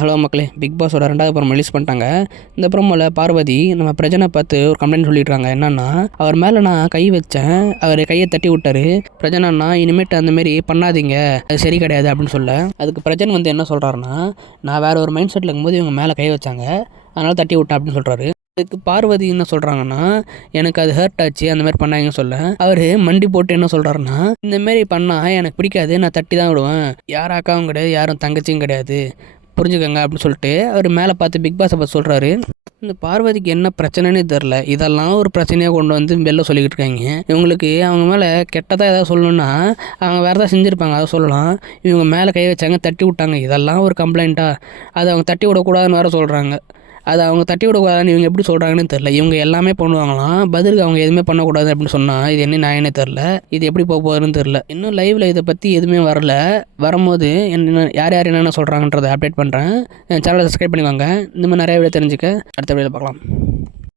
Hello மக்களே, big பாஸோட 2வது promo release பண்ணிட்டாங்க. இந்த ப்ரோமோவில் பார்வதி நம்ம பிரஜனை பார்த்து ஒரு கம்ப்ளைண்ட் சொல்லிடுறாங்க. என்னன்னா, அவர் மேலே நான் கை வச்சேன், அவர் கையை தட்டி விட்டாரு. பிரஜனா இனிமேட்டு அந்தமாரி பண்ணாதீங்க, அது சரி கிடையாது அப்படின்னு சொல்ல, அதுக்கு பிரஜன் என்ன சொல்கிறாருன்னா, நான் வேறு ஒரு மைண்ட் செட்டில் இருக்கும்போது இவங்க மேலே கை வச்சாங்க, அதனால் தட்டி விட்டேன் அப்படின்னு சொல்கிறாரு. அதுக்கு பார்வதி என்ன சொல்கிறாங்கன்னா, எனக்கு அது ஹர்ட் ஆச்சு, அந்தமாரி பண்ணாங்கன்னு சொல்ல, அவர் மண்டி போட்டு என்ன சொல்கிறாருன்னா, இந்தமாரி பண்ணால் எனக்கு பிடிக்காது, நான் தட்டி தான் விடுவேன், யார் அக்காவும் கிடையாது, யாரும் தங்கச்சியும் கிடையாது, புரிஞ்சுக்கங்க அப்படின்னு சொல்லிட்டு அவர் மேலே பார்த்து பிக் பாஸை பார்த்து சொல்கிறாரு. இந்த பார்வதிக்கு என்ன பிரச்சனைன்னு தெரில, இதெல்லாம் ஒரு பிரச்சனையாக கொண்டு வந்து வெளில சொல்லிக்கிட்டு இருக்காங்க. இவங்களுக்கு அவங்க மேலே கெட்டதாக ஏதாவது சொல்லணுன்னா அவங்க வேறு ஏதாவது செஞ்சுருப்பாங்க, அதை சொல்லலாம். இவங்க மேலே கை வச்சாங்க, தட்டி விட்டாங்க, இதெல்லாம் ஒரு கம்ப்ளைண்ட்டாக? அதை அவங்க தட்டி விடக்கூடாதுன்னு வேறு சொல்கிறாங்க. அதை அவங்க தட்டி விடக்கூடாதுன்னு இவங்க எப்படி சொல்கிறாங்கன்னு தெரில. இவங்க எல்லாமே பண்ணுவாங்களாம், பதிலுக்கு அவங்க எதுவுமே பண்ணக்கூடாது அப்படின்னு சொன்னால் இது என்ன நியாயம்னே தெரில. இது எப்படி போக போகுதுன்னு தெரில. இன்னும் லைவில் இதை பற்றி எதுவுமே வரல. வரும்போது என்ன யார் யார் என்னென்ன சொல்கிறாங்கன்றதை அப்டேட் பண்ணுறேன். சேனலை சப்ஸ்கிரைப் பண்ணிக்கோங்க. இந்த மாதிரி நிறைய வீடியோ தெரிஞ்சுக்க அடுத்த வீடியோவில் பார்க்கலாம்.